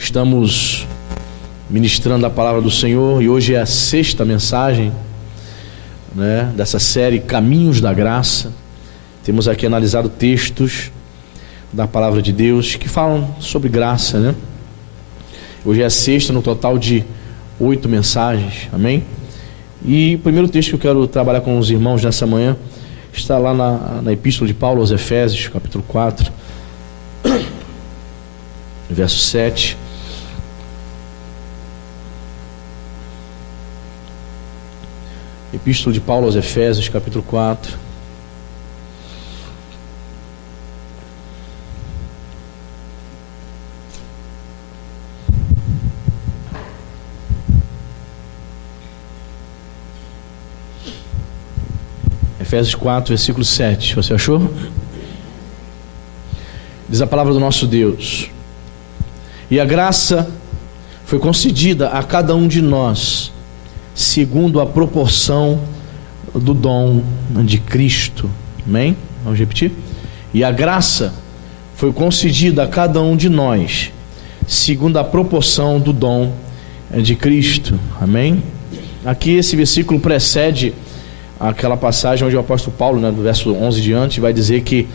Estamos ministrando a palavra do Senhor e hoje é a 6ª mensagem, dessa série Caminhos da Graça. Temos aqui analisado textos da palavra de Deus que falam sobre graça, Hoje é a 6ª no total de 8 mensagens, amém? E o primeiro texto que eu quero trabalhar com os irmãos nessa manhã está lá na Epístola de Paulo aos Efésios, capítulo 4, verso 7. Epístola de Paulo aos Efésios, capítulo 4. Efésios 4, versículo 7. Você achou? Diz a palavra do nosso Deus: e a graça foi concedida a cada um de nós segundo a proporção do dom de Cristo. Amém? Vamos repetir? E a graça foi concedida a cada um de nós segundo a proporção do dom de Cristo. Amém? Aqui esse versículo precede aquela passagem onde o apóstolo Paulo, do verso 11 diante, vai dizer que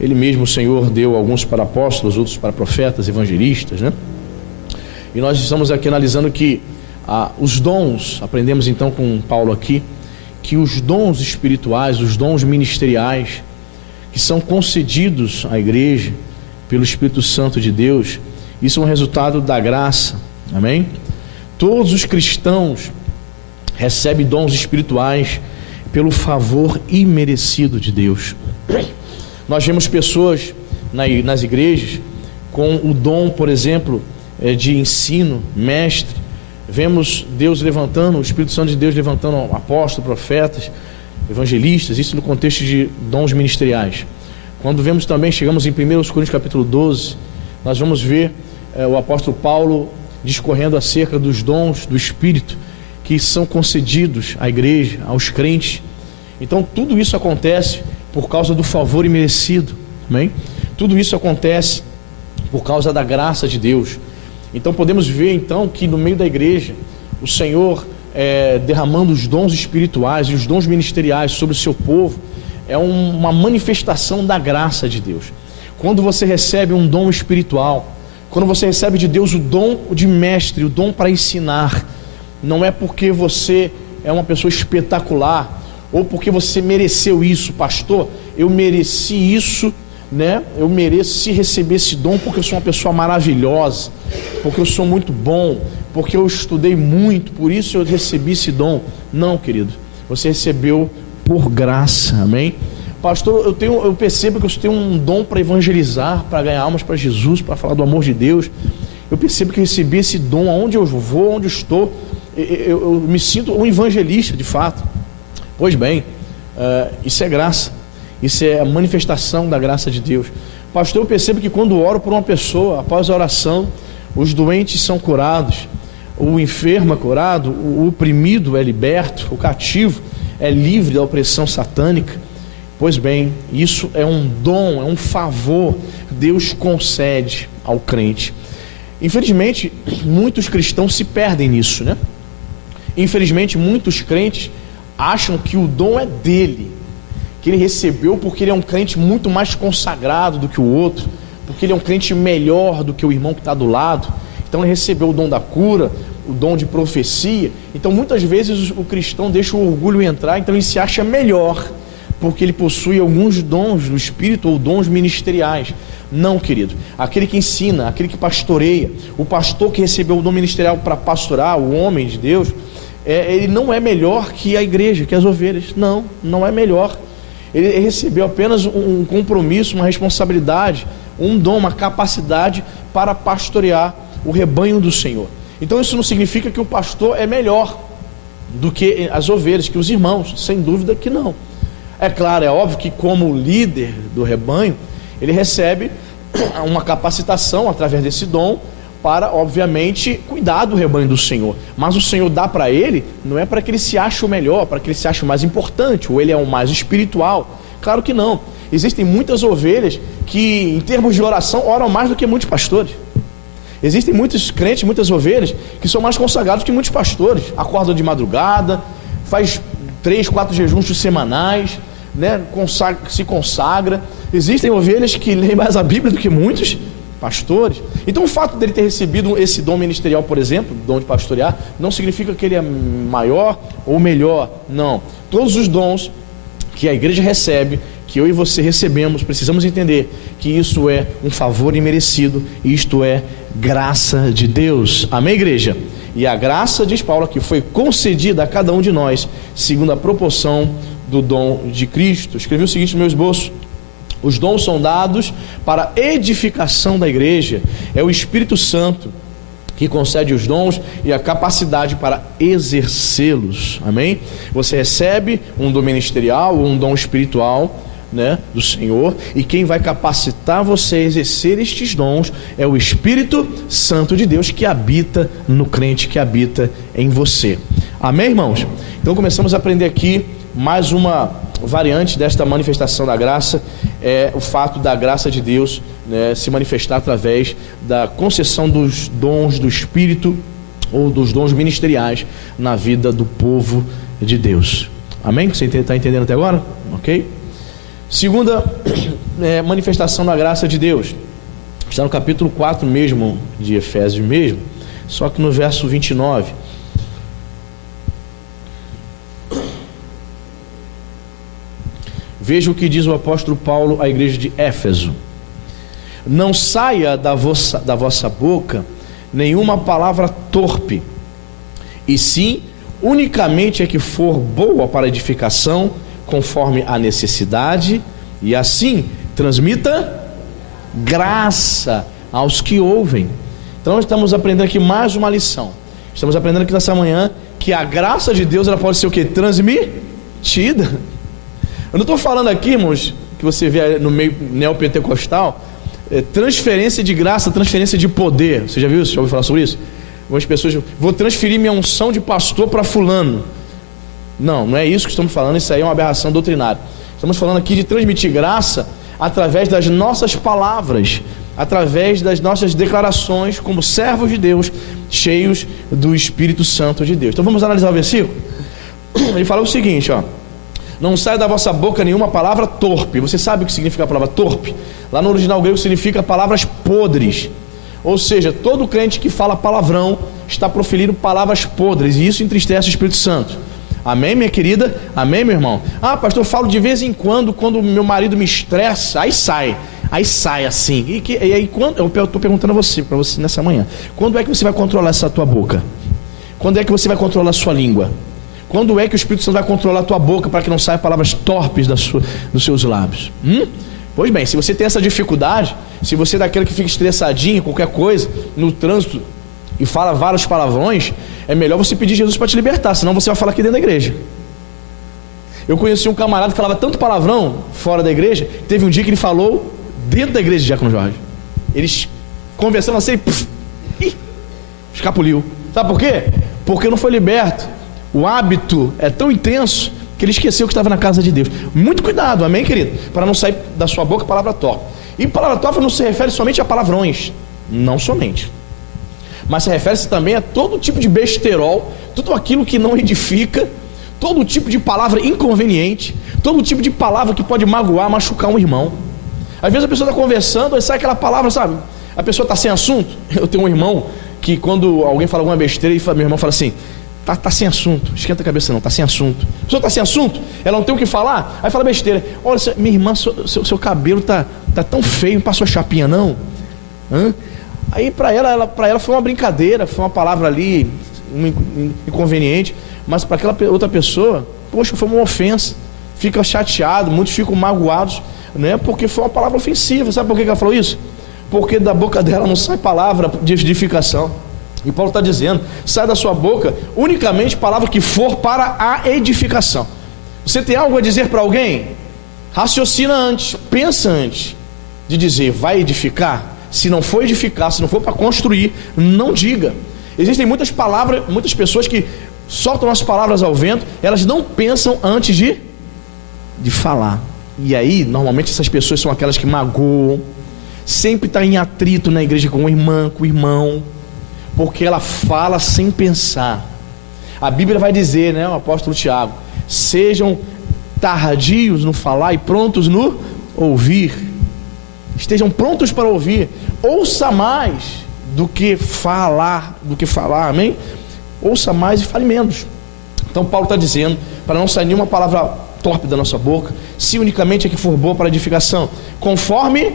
ele mesmo, o Senhor, deu alguns para apóstolos, outros para profetas, evangelistas, E nós estamos aqui analisando que os dons, aprendemos então com Paulo aqui, que os dons espirituais, os dons ministeriais, que são concedidos à igreja pelo Espírito Santo de Deus, isso é um resultado da graça, amém? Todos os cristãos recebem dons espirituais pelo favor imerecido de Deus. Nós vemos pessoas nas igrejas com o dom, por exemplo, de ensino, mestre. Vemos Deus levantando, o Espírito Santo de Deus levantando apóstolos, profetas, evangelistas, isso no contexto de dons ministeriais. Quando vemos também, chegamos em 1 Coríntios capítulo 12, nós vamos ver o apóstolo Paulo discorrendo acerca dos dons do Espírito que são concedidos à igreja, aos crentes. Então tudo isso acontece por causa do favor imerecido, amém? Tudo isso acontece por causa da graça de Deus. Então podemos ver então que no meio da igreja o Senhor derramando os dons espirituais e os dons ministeriais sobre o seu povo é uma manifestação da graça de Deus. Quando você recebe um dom espiritual, quando você recebe de Deus o dom de mestre, o dom para ensinar, não é porque você é uma pessoa espetacular ou porque você mereceu isso, pastor, eu mereci isso, eu mereço receber esse dom porque eu sou uma pessoa maravilhosa, porque eu sou muito bom, porque eu estudei muito, por isso eu recebi esse dom. Não, querido, você recebeu por graça, amém? Pastor, eu percebo que eu tenho um dom para evangelizar, para ganhar almas para Jesus, para falar do amor de Deus. Eu percebo que eu recebi esse dom aonde eu vou, onde eu estou. Eu me sinto um evangelista de fato. Pois bem, isso é graça. Isso é a manifestação da graça de Deus. Pastor, eu percebo que quando oro por uma pessoa, após a oração, os doentes são curados, o enfermo é curado, o oprimido é liberto, o cativo é livre da opressão satânica. Pois bem, isso é um dom, é um favor que Deus concede ao crente. Infelizmente, muitos cristãos se perdem nisso, Infelizmente, muitos crentes acham que o dom é dele, que ele recebeu porque ele é um crente muito mais consagrado do que o outro, porque ele é um crente melhor do que o irmão que está do lado. Então ele recebeu o dom da cura, o dom de profecia. Então muitas vezes o cristão deixa o orgulho entrar, então ele se acha melhor porque ele possui alguns dons do Espírito ou dons ministeriais. Não, querido, aquele que ensina, aquele que pastoreia, o pastor que recebeu o dom ministerial para pastorar, o homem de Deus, ele não é melhor que a igreja, que as ovelhas. Não é melhor. Ele recebeu apenas um compromisso, uma responsabilidade, um dom, uma capacidade para pastorear o rebanho do Senhor. Então isso não significa que o pastor é melhor do que as ovelhas, que os irmãos, sem dúvida que não. É claro, é óbvio que como líder do rebanho, ele recebe uma capacitação através desse dom para, obviamente, cuidar do rebanho do Senhor. Mas o Senhor dá para ele, não é para que ele se ache o melhor, para que ele se ache o mais importante, ou ele é o mais espiritual. Claro que não. Existem muitas ovelhas que, em termos de oração, oram mais do que muitos pastores. Existem muitos crentes, muitas ovelhas, que são mais consagrados que muitos pastores. Acordam de madrugada, faz 3, 4 jejuns semanais, né? Se consagra. Existem ovelhas que leem mais a Bíblia do que muitos pastores. Então o fato dele ter recebido esse dom ministerial, por exemplo, dom de pastorear, não significa que ele é maior ou melhor. Não. Todos os dons que a igreja recebe, que eu e você recebemos, precisamos entender que isso é um favor imerecido, isto é graça de Deus. Amém, igreja? E a graça, diz Paulo aqui, foi concedida a cada um de nós, segundo a proporção do dom de Cristo. Escrevi o seguinte no meu esboço: os dons são dados para edificação da igreja. É o Espírito Santo que concede os dons e a capacidade para exercê-los. Amém? Você recebe um dom ministerial ou um dom espiritual, né, do Senhor, e quem vai capacitar você a exercer estes dons é o Espírito Santo de Deus, que habita no crente, que habita em você. Amém, irmãos? Então começamos a aprender aqui mais uma variante desta manifestação da graça, é o fato da graça de Deus, né, se manifestar através da concessão dos dons do Espírito ou dos dons ministeriais na vida do povo de Deus. Amém? Você está entendendo até agora? Ok? Segunda manifestação da graça de Deus está no capítulo 4 mesmo, de Efésios mesmo, só que no verso 29. Veja o que diz o apóstolo Paulo à igreja de Éfeso: não saia da vossa boca nenhuma palavra torpe, e sim unicamente a que for boa para edificação, conforme a necessidade, e assim transmita graça aos que ouvem. Então estamos aprendendo aqui mais uma lição. Estamos aprendendo aqui nessa manhã que a graça de Deus, ela pode ser o quê? Transmitida. Eu não estou falando aqui, irmãos, que você vê no meio neopentecostal, transferência de graça, transferência de poder. Você já viu isso? Já ouviu falar sobre isso? Algumas pessoas, vou transferir minha unção de pastor para fulano. Não, não é isso que estamos falando. Isso aí é uma aberração doutrinária. Estamos falando aqui de transmitir graça através das nossas palavras, através das nossas declarações como servos de Deus, cheios do Espírito Santo de Deus. Então vamos analisar o versículo. Ele fala o seguinte, ó: não sai da vossa boca nenhuma palavra torpe. Você sabe o que significa a palavra torpe? Lá no original grego significa palavras podres. Ou seja, todo crente que fala palavrão está proferindo palavras podres, e isso entristece o Espírito Santo. Amém, minha querida? Amém, meu irmão? Ah, pastor, eu falo de vez em quando meu marido me estressa, aí sai assim. E aí, quando eu estou perguntando para você nessa manhã, quando é que você vai controlar essa tua boca? Quando é que você vai controlar a sua língua? Quando é que o Espírito Santo vai controlar a tua boca para que não saiam palavras torpes dos seus lábios? Pois bem, se você tem essa dificuldade, se você é daquele que fica estressadinho, qualquer coisa, no trânsito, e fala vários palavrões, é melhor você pedir Jesus para te libertar, senão você vai falar aqui dentro da igreja. Eu conheci um camarada que falava tanto palavrão fora da igreja, que teve um dia que ele falou dentro da igreja de Diácono Jorge. Eles conversando assim, escapuliu. Sabe por quê? Porque não foi liberto. O hábito é tão intenso que ele esqueceu que estava na casa de Deus. Muito cuidado, amém, querido? Para não sair da sua boca palavra torpe. E palavra torpe não se refere somente a palavrões, não somente, mas se refere-se também a todo tipo de besterol, tudo aquilo que não edifica, todo tipo de palavra inconveniente, todo tipo de palavra que pode magoar, machucar um irmão. Às vezes a pessoa está conversando, aí sai aquela palavra, sabe? A pessoa está sem assunto. Eu tenho um irmão que quando alguém fala alguma besteira, meu irmão fala assim: Tá sem assunto, esquenta a cabeça não, tá sem assunto. A pessoa tá sem assunto, ela não tem o que falar, aí fala besteira. Olha, minha irmã, seu cabelo tá tão feio, não passou a chapinha não? Aí para ela foi uma brincadeira, foi uma palavra ali, um inconveniente, mas para aquela outra pessoa, poxa, foi uma ofensa. Fica chateado, muitos ficam magoados, né? Porque foi uma palavra ofensiva. Sabe por que ela falou isso? Porque da boca dela não sai palavra de edificação. E Paulo está dizendo: sai da sua boca unicamente palavra que for para a edificação. Você tem algo a dizer para alguém? Raciocina antes, pensa antes de dizer, vai edificar? Se não for edificar, se não for para construir, não diga. Existem muitas palavras, muitas pessoas que soltam as palavras ao vento, elas não pensam antes de falar. E aí, normalmente essas pessoas são aquelas que magoam, sempre está em atrito na igreja com a irmã, com o irmão, porque ela fala sem pensar. A Bíblia vai dizer, né, o apóstolo Tiago: sejam tardios no falar e prontos no ouvir. Estejam prontos para ouvir. Ouça mais do que falar, amém? Ouça mais e fale menos. Então Paulo está dizendo para não sair nenhuma palavra torpe da nossa boca, se unicamente a que for boa para edificação, conforme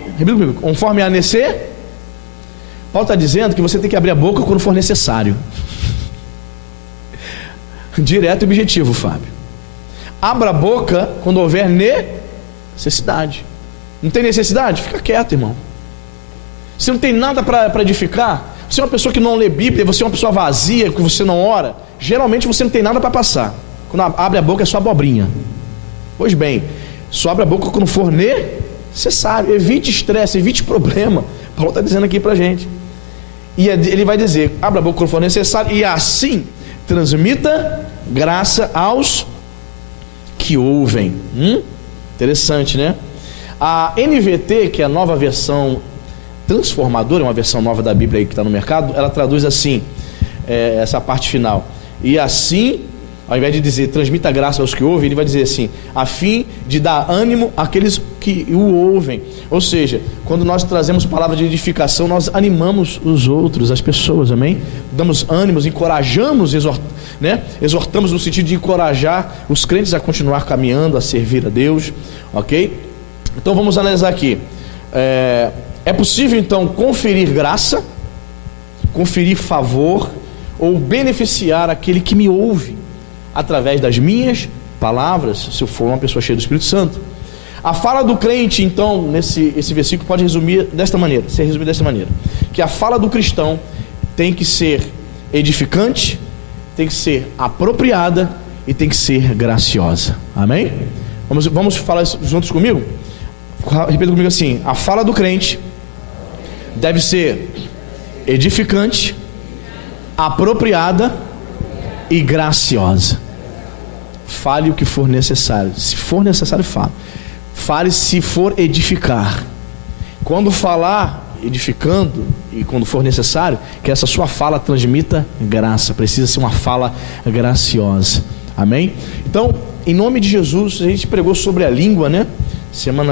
a necessidade. Paulo está dizendo que você tem que abrir a boca quando for necessário. Direto e objetivo, Fábio. Abra a boca quando houver necessidade. Não tem necessidade? Fica quieto, irmão. Você não tem nada para edificar. Você é uma pessoa que não lê Bíblia, você é uma pessoa vazia, que você não ora. Geralmente você não tem nada para passar. Quando abre a boca é só abobrinha. Pois bem, só abre a boca quando for necessário. Evite estresse, evite problema. Paulo está dizendo aqui para a gente. E ele vai dizer: abra a boca quando for necessário, e assim transmita graça aos que ouvem. Interessante, né? A NVT, que é a nova versão transformadora, uma versão nova da Bíblia aí que está no mercado, ela traduz assim, essa parte final: e assim, ao invés de dizer transmita graça aos que ouvem, ele vai dizer assim: a fim de dar ânimo àqueles que o ouvem. Ou seja, quando nós trazemos palavra de edificação, nós animamos os outros, as pessoas, amém? Damos ânimos, encorajamos, exortamos no sentido de encorajar os crentes a continuar caminhando, a servir a Deus, ok? Então vamos analisar aqui. É possível então conferir graça, conferir favor ou beneficiar aquele que me ouve através das minhas palavras, se eu for uma pessoa cheia do Espírito Santo. A fala do crente, então, esse versículo pode ser resumido desta maneira, que a fala do cristão tem que ser edificante, tem que ser apropriada e tem que ser graciosa. Amém? Vamos falar isso juntos comigo? Repita comigo assim: a fala do crente deve ser edificante, apropriada e graciosa. Fale o que for necessário. Se for necessário, fale. Fale se for edificar. Quando falar edificando e quando for necessário, que essa sua fala transmita graça. Precisa ser uma fala graciosa. Amém? Então, em nome de Jesus, a gente pregou sobre a língua, né?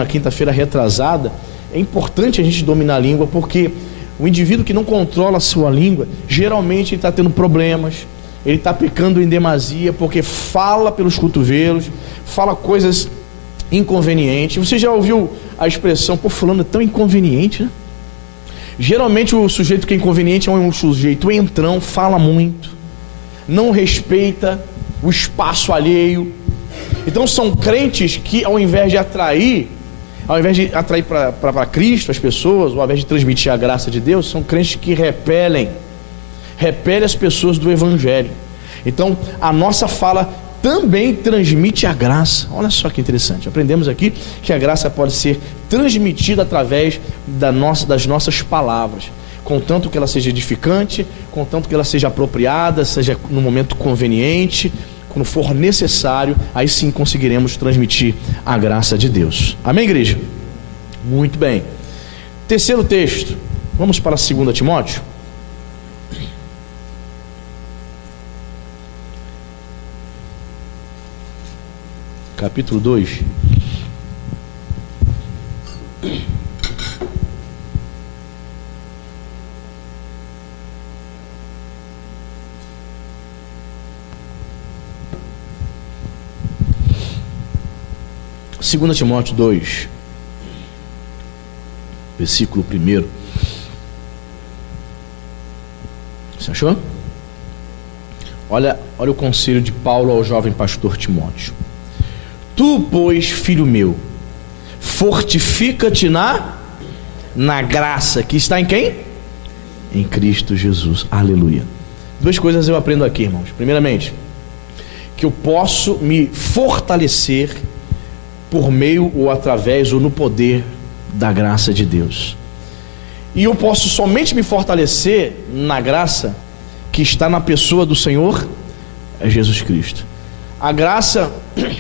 Quinta-feira retrasada. É importante a gente dominar a língua, porque o indivíduo que não controla a sua língua, geralmente ele está tendo problemas, ele está pecando em demasia, porque fala pelos cotovelos, fala coisas inconvenientes. Você já ouviu a expressão: pô, fulano é tão inconveniente, né? Geralmente o sujeito que é inconveniente é um sujeito entrão, fala muito, não respeita o espaço alheio. Então são crentes que, ao invés de atrair para Cristo as pessoas, ou ao invés de transmitir a graça de Deus, são crentes que repelem as pessoas do Evangelho. Então a nossa fala também transmite a graça. Olha só que interessante, aprendemos aqui que a graça pode ser transmitida através das nossas palavras, contanto que ela seja edificante, contanto que ela seja apropriada, seja no momento conveniente. Quando for necessário, aí sim conseguiremos transmitir a graça de Deus. Amém, igreja? Muito bem. Terceiro texto, vamos para 2 Timóteo. Capítulo 2. Segunda Timóteo 2, versículo 1. Você achou? Olha o conselho de Paulo ao jovem pastor Timóteo: tu, pois, filho meu, fortifica-te na graça que está em quem? Em Cristo Jesus. Aleluia. Duas coisas eu aprendo aqui, irmãos. Primeiramente, que eu posso me fortalecer por meio ou através ou no poder da graça de Deus. E eu posso somente me fortalecer na graça que está na pessoa do Senhor Jesus Cristo. A graça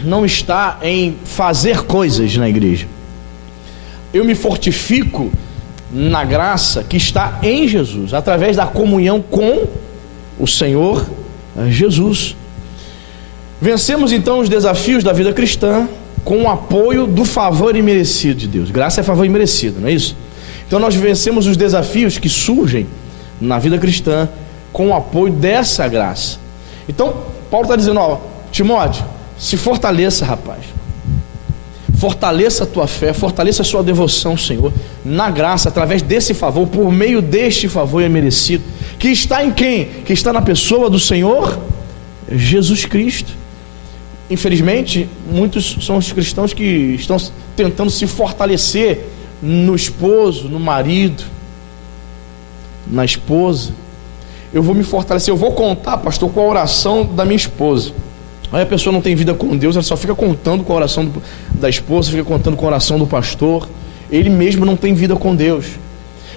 não está em fazer coisas na igreja. Eu me fortifico na graça que está em Jesus, através da comunhão com o Senhor Jesus. Vencemos então os desafios da vida cristã com o apoio do favor imerecido de Deus. Graça é favor imerecido, não é isso? Então nós vencemos os desafios que surgem na vida cristã com o apoio dessa graça. Então Paulo está dizendo, ó, Timóteo, se fortaleça, rapaz. Fortaleça a tua fé, fortaleça a sua devoção ao Senhor, na graça, através desse favor, por meio deste favor imerecido, que está em quem? Que está na pessoa do Senhor Jesus Cristo. Infelizmente, muitos são os cristãos que estão tentando se fortalecer no esposo, no marido, na esposa. Eu vou me fortalecer, eu vou contar, pastor, com a oração da minha esposa. Aí a pessoa não tem vida com Deus, ela só fica contando com a oração da esposa, fica contando com a oração do pastor. Ele mesmo não tem vida com Deus.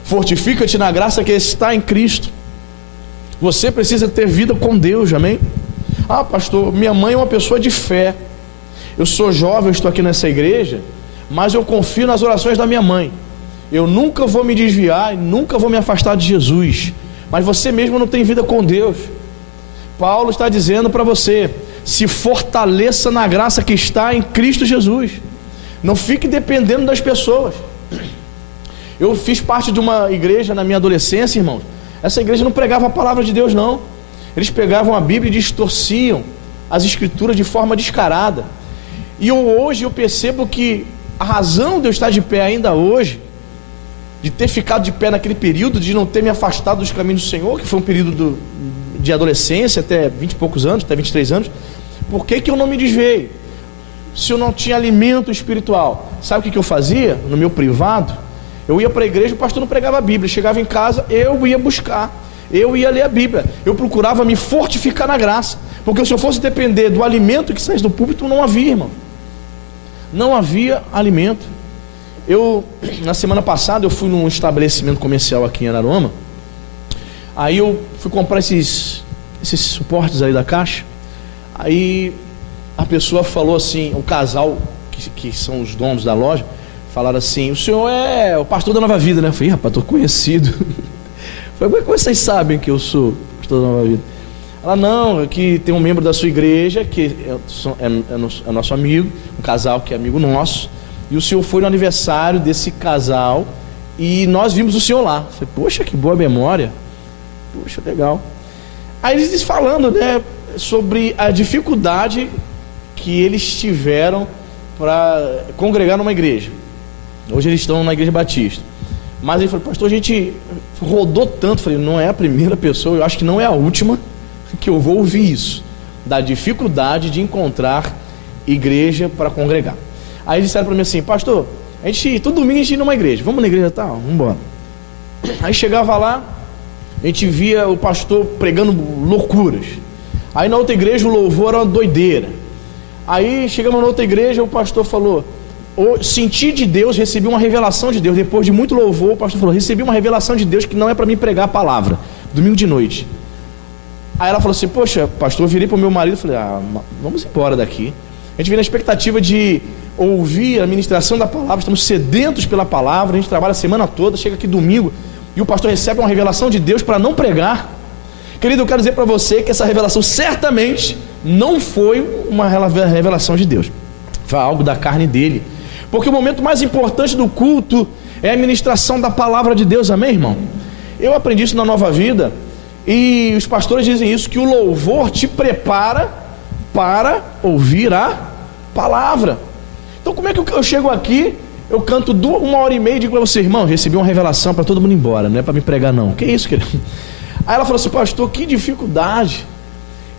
Fortifica-te na graça que está em Cristo. Você precisa ter vida com Deus, amém? Ah, pastor, minha mãe é uma pessoa de fé. Eu sou jovem, eu estou aqui nessa igreja, mas eu confio nas orações da minha mãe. Eu nunca vou me desviar e nunca vou me afastar de Jesus. Mas você mesmo não tem vida com Deus. Paulo está dizendo para você: se fortaleça na graça que está em Cristo Jesus. Não fique dependendo das pessoas. Eu fiz parte de uma igreja na minha adolescência, irmãos. Essa igreja não pregava a palavra de Deus, não. Eles pegavam a Bíblia e distorciam as escrituras de forma descarada. E hoje eu percebo que a razão de eu estar de pé ainda hoje, de ter ficado de pé naquele período, de não ter me afastado dos caminhos do Senhor, que foi um período de adolescência, até 20 e poucos anos, até 23 anos, por que eu não me desviei? Se eu não tinha alimento espiritual, sabe o que eu fazia? No meu privado, eu ia para a igreja, o pastor não pregava a Bíblia, chegava em casa, eu ia buscar, eu ia ler a Bíblia, eu procurava me fortificar na graça, porque se eu fosse depender do alimento que saísse do púlpito, não havia, irmão, não havia alimento. Na semana passada, eu fui num estabelecimento comercial aqui em Araruama. Aí eu fui comprar esses suportes aí da caixa. Aí a pessoa falou assim, o casal que são os donos da loja, falaram assim: o senhor é o pastor da Nova Vida, né? Eu falei: rapaz, estou conhecido. Eu falei: como vocês sabem que eu sou pastor da Nova Vida? Ela: não, aqui tem um membro da sua igreja que é nosso amigo, um casal que é amigo nosso, e o senhor foi no aniversário desse casal e nós vimos o senhor lá. Eu falei: poxa, que boa memória. Poxa, legal. Aí eles falando, né, sobre a dificuldade que eles tiveram para congregar numa igreja. Hoje eles estão na igreja batista. Mas ele falou: pastor, a gente rodou tanto. Eu falei: não é a primeira pessoa, eu acho que não é a última que eu vou ouvir isso, da dificuldade de encontrar igreja para congregar. Aí eles disseram para mim assim: pastor, todo domingo a gente ia numa igreja, vamos na igreja tal, vamos embora. Aí chegava lá, a gente via o pastor pregando loucuras. Aí na outra igreja o louvor era uma doideira. Aí chegamos na outra igreja, o pastor falou: senti de Deus, recebi uma revelação de Deus. Depois de muito louvor, o pastor falou: recebi uma revelação de Deus que não é para mim pregar a palavra, domingo de noite. Aí ela falou assim: poxa, pastor, eu virei para o meu marido e falei: vamos embora daqui. A gente vem na expectativa de ouvir a ministração da palavra, estamos sedentos pela palavra, a gente trabalha a semana toda, chega aqui domingo e o pastor recebe uma revelação de Deus para não pregar. Querido, eu quero dizer para você que essa revelação certamente não foi uma revelação de Deus, foi algo da carne dele, porque o momento mais importante do culto é a ministração da palavra de Deus, amém, irmão? Eu aprendi isso na Nova Vida, e os pastores dizem isso, que o louvor te prepara para ouvir a palavra. Então como é que eu chego aqui, eu canto 1h30 e digo para você: irmão, recebi uma revelação para todo mundo ir embora, não é para me pregar não. Que isso, querido? Aí ela falou assim: pastor, que dificuldade.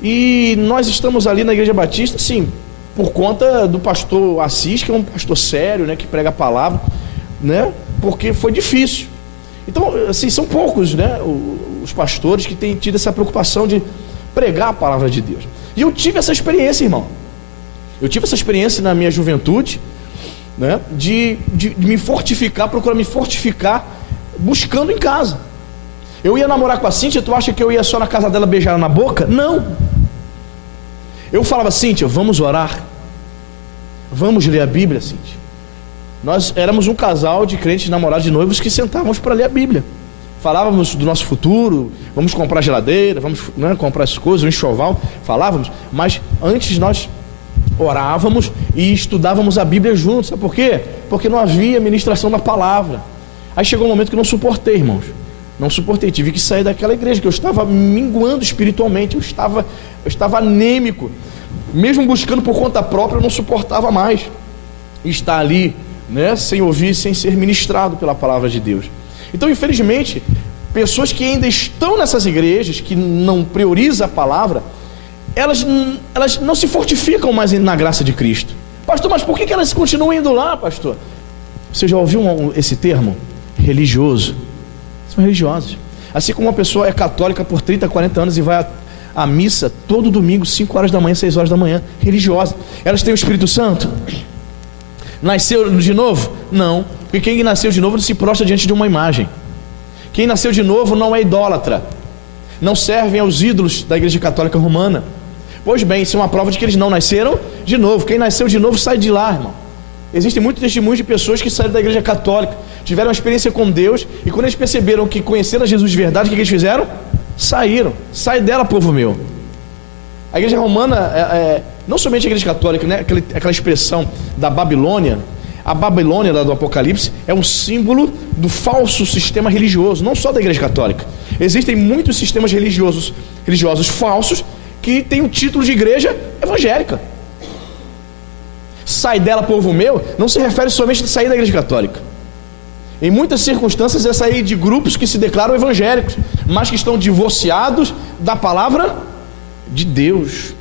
E nós estamos ali na igreja batista, sim, por conta do pastor Assis, que é um pastor sério, né, que prega a palavra, né, porque foi difícil. Então, assim, são poucos, né, os pastores que têm tido essa preocupação de pregar a palavra de Deus. E eu tive essa experiência, irmão. Eu tive essa experiência na minha juventude, né, de me fortificar, procurar me fortificar buscando em casa. Eu ia namorar com a Cíntia, tu acha que eu ia só na casa dela beijar ela na boca? Não. Eu falava: Cíntia, vamos orar, vamos ler a Bíblia, Cíntia. Nós éramos um casal de crentes namorados de noivos que sentávamos para ler a Bíblia. Falávamos do nosso futuro, vamos comprar geladeira, vamos, né, comprar essas coisas, um enxoval, falávamos, mas antes nós orávamos e estudávamos a Bíblia juntos. Sabe por quê? Porque não havia ministração da palavra. Aí chegou um momento que eu não suportei, irmãos. Não suportei, tive que sair daquela igreja, que eu estava minguando espiritualmente, eu estava anêmico. Mesmo buscando por conta própria, eu não suportava mais estar ali, né, sem ouvir, sem ser ministrado pela palavra de Deus. Então, infelizmente, pessoas que ainda estão nessas igrejas, que não priorizam a palavra, elas não se fortificam mais na graça de Cristo. Pastor, mas por que elas continuam indo lá, pastor? Você já ouviu esse termo? Religioso. São religiosas. Assim como uma pessoa é católica por 30, 40 anos e vai à missa todo domingo, 5 horas da manhã, 6 horas da manhã, religiosa. Elas têm o Espírito Santo? Nasceu de novo? Não, porque quem nasceu de novo não se prostra diante de uma imagem. Quem nasceu de novo não é idólatra, não servem aos ídolos da Igreja Católica Romana. Pois bem, isso é uma prova de que eles não nasceram de novo. Quem nasceu de novo sai de lá, irmão. Existem muitos testemunhos de pessoas que saíram da Igreja Católica, tiveram uma experiência com Deus, e quando eles perceberam que conheceram Jesus de verdade, o que eles fizeram? Saíram. Sai dela, povo meu. A Igreja Romana, não somente a Igreja Católica, né? Aquela expressão da Babilônia. A Babilônia do Apocalipse é um símbolo do falso sistema religioso, não só da Igreja Católica. Existem muitos sistemas religiosos falsos que têm o título de igreja evangélica. Sai dela, povo meu, não se refere somente a sair da Igreja Católica. Em muitas circunstâncias é sair de grupos que se declaram evangélicos, mas que estão divorciados da palavra de Deus.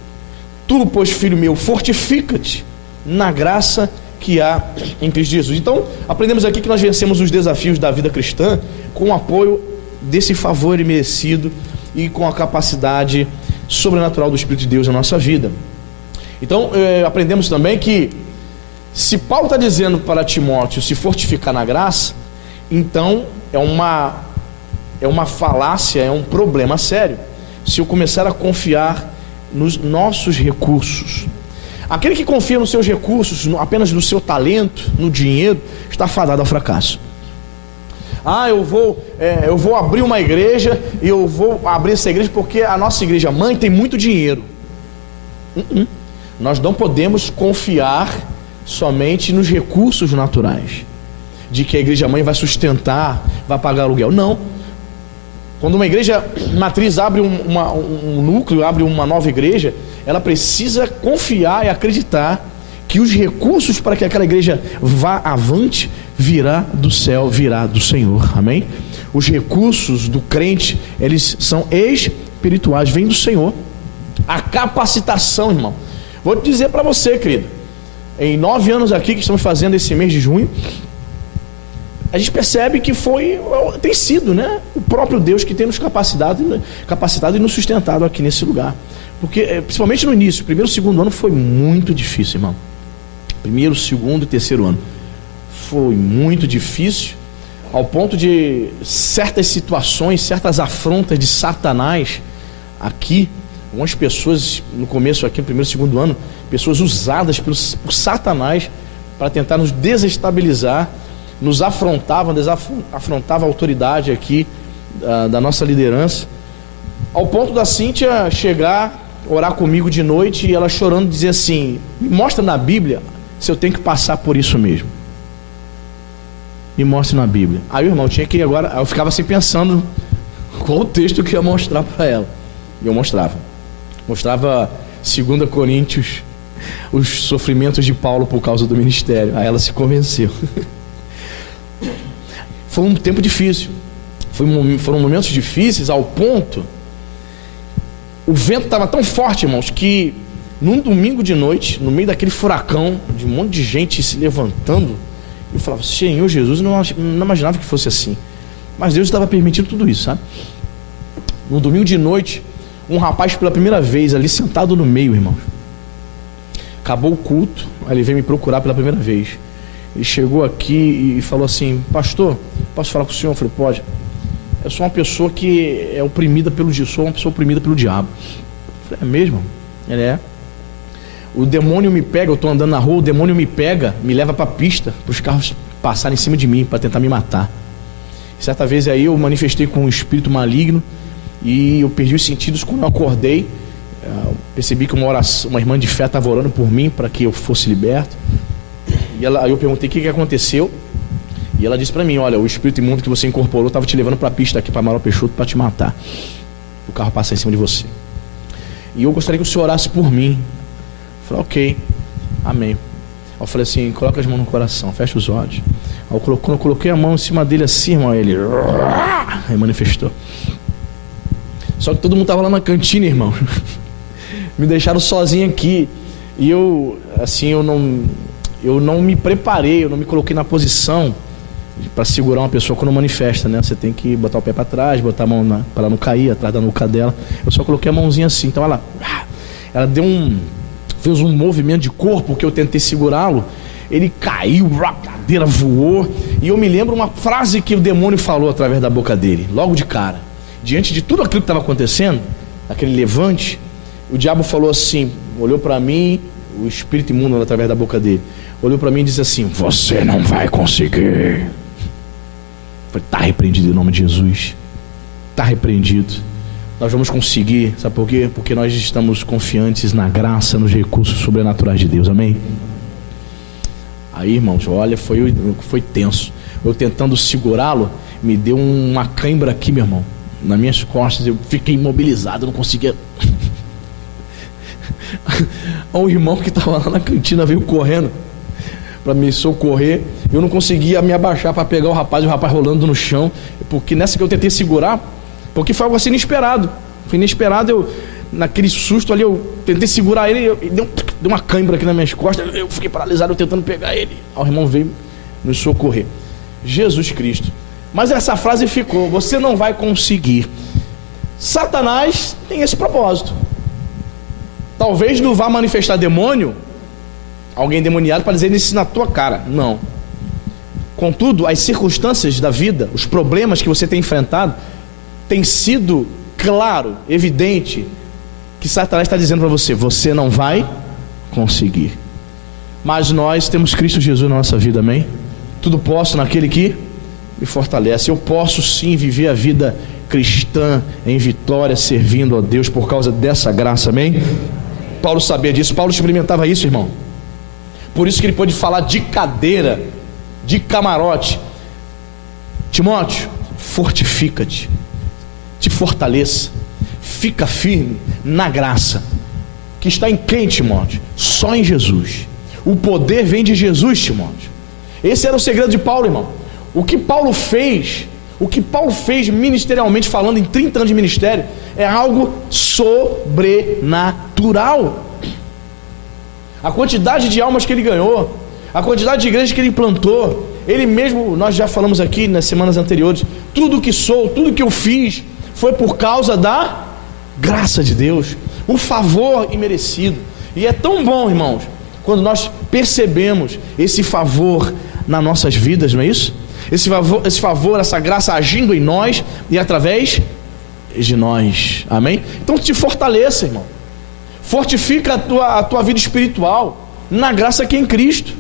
Tu, pois, filho meu, fortifica-te na graça que há em Cristo Jesus. Então, aprendemos aqui que nós vencemos os desafios da vida cristã com o apoio desse favor imerecido e com a capacidade sobrenatural do Espírito de Deus na nossa vida. Então, aprendemos também que se Paulo está dizendo para Timóteo se fortificar na graça, então é uma falácia, é um problema sério se eu começar a confiar nos nossos recursos. Aquele que confia nos seus recursos, apenas no seu talento, no dinheiro, está fadado ao fracasso. Eu vou abrir uma igreja e eu vou abrir essa igreja porque a nossa igreja mãe tem muito dinheiro. Nós não podemos confiar somente nos recursos naturais, de que a igreja mãe vai sustentar, vai pagar aluguel. Não. Quando uma igreja matriz abre um núcleo, abre uma nova igreja, ela precisa confiar e acreditar que os recursos para que aquela igreja vá avante virá do céu, virá do Senhor. Amém? Os recursos do crente, eles são espirituais, vêm do Senhor. A capacitação, irmão, vou te dizer para você, querido, em 9 anos aqui que estamos fazendo esse mês de junho, a gente percebe que tem sido, né, o próprio Deus que tem nos capacitado e nos sustentado aqui nesse lugar. Porque, principalmente no início, primeiro e segundo ano foi muito difícil, irmão. Primeiro, segundo e terceiro ano foi muito difícil, ao ponto de certas situações, certas afrontas de Satanás aqui, algumas pessoas no começo aqui, no primeiro e segundo ano, pessoas usadas por Satanás para tentar nos desestabilizar, nos afrontava a autoridade aqui da nossa liderança, ao ponto da Cíntia chegar, orar comigo de noite, e ela chorando dizer assim: me mostra na Bíblia se eu tenho que passar por isso mesmo. Me mostra na Bíblia. Aí o irmão tinha que agora, eu ficava assim pensando qual o texto que eu ia mostrar para ela. E eu mostrava 2 Coríntios, os sofrimentos de Paulo por causa do ministério. Aí ela se convenceu. Foi um tempo difícil, foram momentos difíceis, ao ponto, o vento estava tão forte, irmãos, que num domingo de noite, no meio daquele furacão, de um monte de gente se levantando, eu falava: Senhor Jesus, eu não imaginava que fosse assim, mas Deus estava permitindo tudo isso, sabe? No domingo de noite, um rapaz pela primeira vez ali sentado no meio, irmãos, acabou o culto, aí ele veio me procurar pela primeira vez. Ele chegou aqui e falou assim: pastor, posso falar com o senhor? Eu falei: pode. Eu sou uma pessoa que é oprimida pelo diabo. Eu falei: é mesmo? Ele é. o demônio me pega, eu estou andando na rua, o demônio me pega, me leva para a pista, para os carros passarem em cima de mim, para tentar me matar. Certa vez aí eu manifestei com um espírito maligno e eu perdi os sentidos. Quando eu acordei, eu percebi que uma irmã de fé estava orando por mim para que eu fosse liberto. E aí eu perguntei o que aconteceu. E ela disse para mim: olha, o espírito imundo que você incorporou estava te levando para a pista aqui para Amaral Peixoto para te matar. O carro passar em cima de você. E eu gostaria que o senhor orasse por mim. Eu falei: ok, amém. Aí eu falei assim: coloca as mãos no coração, fecha os olhos. Aí quando eu coloquei a mão em cima dele assim, irmão, ele aí manifestou. Só que todo mundo estava lá na cantina, irmão. Me deixaram sozinho aqui. E eu, assim, eu não me preparei, eu não me coloquei na posição para segurar uma pessoa quando manifesta, né? Você tem que botar o pé para trás, botar a mão para ela não cair atrás da nuca dela. Eu só coloquei a mãozinha assim. Então ela fez um movimento de corpo que eu tentei segurá-lo. Ele caiu, a cadeira voou. E eu me lembro uma frase que o demônio falou através da boca dele, logo de cara, diante de tudo aquilo que estava acontecendo, aquele levante. O diabo falou assim, olhou para mim, o espírito imundo através da boca dele olhou para mim e disse assim: você não vai conseguir. Eu falei: está repreendido em nome de Jesus, está repreendido. Nós vamos conseguir. Sabe por quê? Porque nós estamos confiantes na graça, nos recursos sobrenaturais de Deus. Amém? Aí, irmãos, olha, foi tenso. Eu tentando segurá-lo, me deu uma cãibra aqui, meu irmão, nas minhas costas. Eu fiquei imobilizado, eu não conseguia. Um irmão que estava lá na cantina veio correndo para me socorrer. Eu não conseguia me abaixar para pegar o rapaz rolando no chão, porque nessa que eu tentei segurar, porque foi algo assim inesperado. Foi inesperado. Eu, naquele susto ali, eu tentei segurar ele e deu uma cãibra aqui nas minhas costas. Eu fiquei paralisado tentando pegar ele. Aí o irmão veio nos socorrer. Jesus Cristo. Mas essa frase ficou: você não vai conseguir. Satanás tem esse propósito. Talvez não vá manifestar demônio, alguém demoniado, para dizer isso na tua cara. Não. Contudo, as circunstâncias da vida, os problemas que você tem enfrentado, tem sido claro, evidente, que Satanás está dizendo para você: você não vai conseguir. Mas nós temos Cristo Jesus na nossa vida, amém? Tudo posso naquele que me fortalece. Eu posso sim viver a vida cristã em vitória, servindo a Deus por causa dessa graça, amém? Paulo sabia disso, Paulo experimentava isso, irmão. Por isso que ele pôde falar de cadeira, de camarote. Timóteo, fortifica-te, te fortaleça, fica firme na graça que está em quem, Timóteo? Só em Jesus. O poder vem de Jesus, Timóteo. Esse era o segredo de Paulo, irmão. O que Paulo fez ministerialmente falando, em 30 anos de ministério, é algo sobrenatural. A quantidade de almas que ele ganhou, a quantidade de igrejas que ele plantou, ele mesmo, nós já falamos aqui nas semanas anteriores, tudo que sou, tudo que eu fiz, foi por causa da graça de Deus, o favor imerecido. E é tão bom, irmãos, quando nós percebemos esse favor nas nossas vidas, não é isso? Esse favor, essa graça agindo em nós e através de nós, amém? Então te fortaleça, irmão, fortifica a tua vida espiritual na graça que é em Cristo.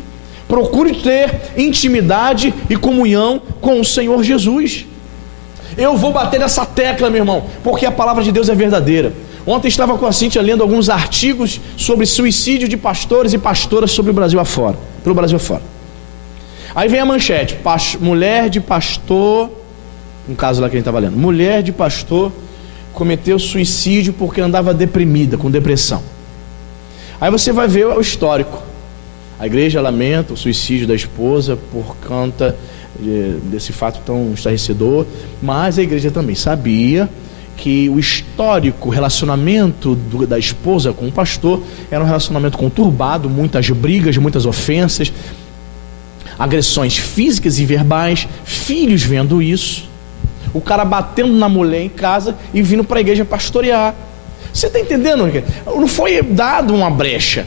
Procure ter intimidade e comunhão com o Senhor Jesus. Eu vou bater nessa tecla, meu irmão, porque a palavra de Deus é verdadeira. Ontem estava com a Cíntia lendo alguns artigos sobre suicídio de pastores e pastoras sobre o Brasil afora, pelo Brasil afora. Aí vem a manchete: mulher de pastor, um caso lá que a gente estava lendo, mulher de pastor cometeu suicídio porque andava deprimida, com depressão. Aí você vai ver o histórico. A igreja lamenta o suicídio da esposa por conta desse fato tão estarrecedor, mas a igreja também sabia que o histórico relacionamento da esposa com o pastor era um relacionamento conturbado, muitas brigas, muitas ofensas, agressões físicas e verbais, filhos vendo isso, o cara batendo na mulher em casa e vindo para a igreja pastorear. Você está entendendo? Não foi dado uma brecha,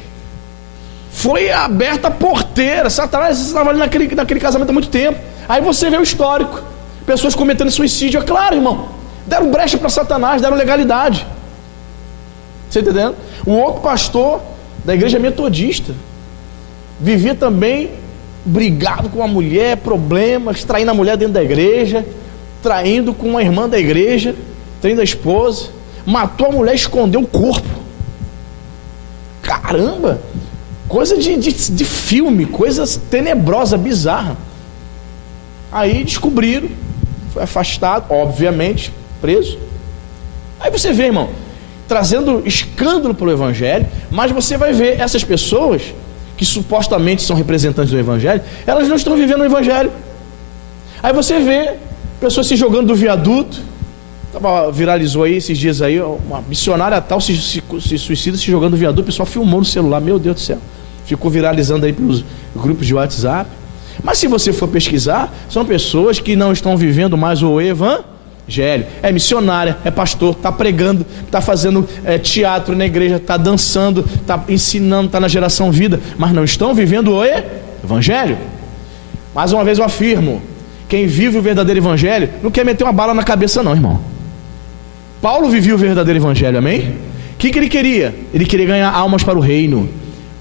foi aberta a porteira. Satanás estava ali naquele casamento há muito tempo. Aí você vê o histórico, pessoas cometendo suicídio. É claro, irmão, deram brecha para Satanás, deram legalidade. Você está entendendo? O outro pastor da igreja metodista. Vivia também brigado com a mulher, problemas, traindo a mulher dentro da igreja, traindo com uma irmã da igreja, traindo a esposa, matou a mulher e escondeu o corpo. Caramba! Coisa de filme, coisa tenebrosa, bizarra. Aí descobriram, foi afastado, obviamente, preso. Aí você vê, irmão, trazendo escândalo para o evangelho, mas você vai ver essas pessoas que supostamente são representantes do evangelho, elas não estão vivendo o evangelho. Aí você vê pessoas se jogando do viaduto. Viralizou aí esses dias aí, uma missionária tal se suicida se jogando do viaduto, o pessoal filmou no celular, meu Deus do céu. Ficou viralizando aí pelos grupos de WhatsApp. Mas se você for pesquisar, são pessoas que não estão vivendo mais o evangelho. É missionária, é pastor, está pregando, está fazendo teatro na igreja, está dançando, está ensinando, está na geração vida, mas não estão vivendo o evangelho. Mais uma vez eu afirmo, quem vive o verdadeiro evangelho não quer meter uma bala na cabeça não, irmão. Paulo vivia o verdadeiro evangelho, amém? O que ele queria? Ele queria ganhar almas para o reino.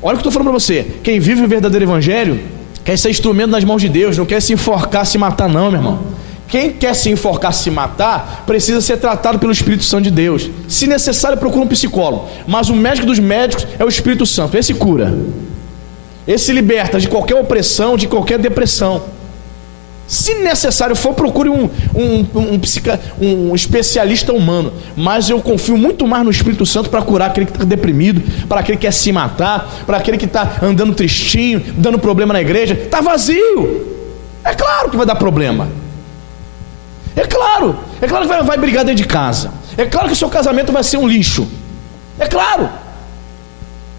Olha o que eu estou falando para você, quem vive o verdadeiro evangelho quer ser instrumento nas mãos de Deus, não quer se enforcar, se matar não, meu irmão. Quem quer se enforcar, se matar, precisa ser tratado pelo Espírito Santo de Deus. Se necessário, procura um psicólogo, mas o médico dos médicos é o Espírito Santo, esse cura, esse liberta de qualquer opressão, de qualquer depressão. Se necessário for, procure um especialista humano, mas eu confio muito mais no Espírito Santo para curar aquele que está deprimido, para aquele que quer se matar, para aquele que está andando tristinho, dando problema na igreja, está vazio. É claro que vai dar problema, é claro que vai brigar dentro de casa, é claro que o seu casamento vai ser um lixo, é claro.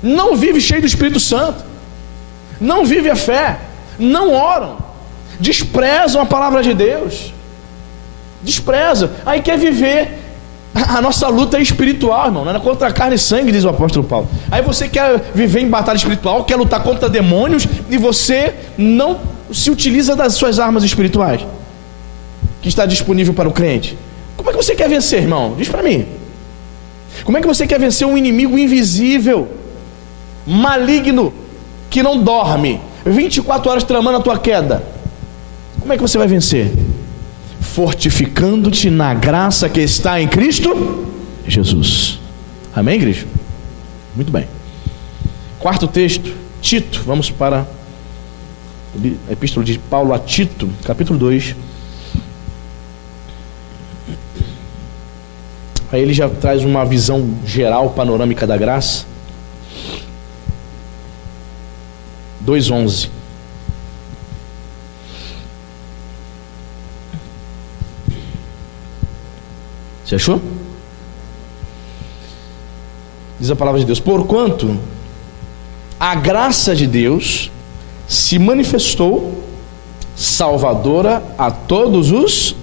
Não vive cheio do Espírito Santo, não vive a fé, não oram, desprezam a palavra de Deus, desprezam, aí quer viver. A nossa luta é espiritual, irmão, não é contra carne e sangue, diz o apóstolo Paulo. Aí você quer viver em batalha espiritual, quer lutar contra demônios, e você não se utiliza das suas armas espirituais que está disponível para o crente. Como é que você quer vencer, irmão? Diz para mim. Como é que você quer vencer um inimigo invisível, maligno, que não dorme, 24 horas tramando a tua queda? Como é que você vai vencer? Fortificando-te na graça que está em Cristo Jesus. Amém, igreja? Muito bem. Quarto texto, Tito. Vamos para a epístola de Paulo a Tito, capítulo 2. Aí ele já traz uma visão geral, panorâmica da graça. 2:11. Você achou? Diz a palavra de Deus: porquanto a graça de Deus se manifestou salvadora a todos os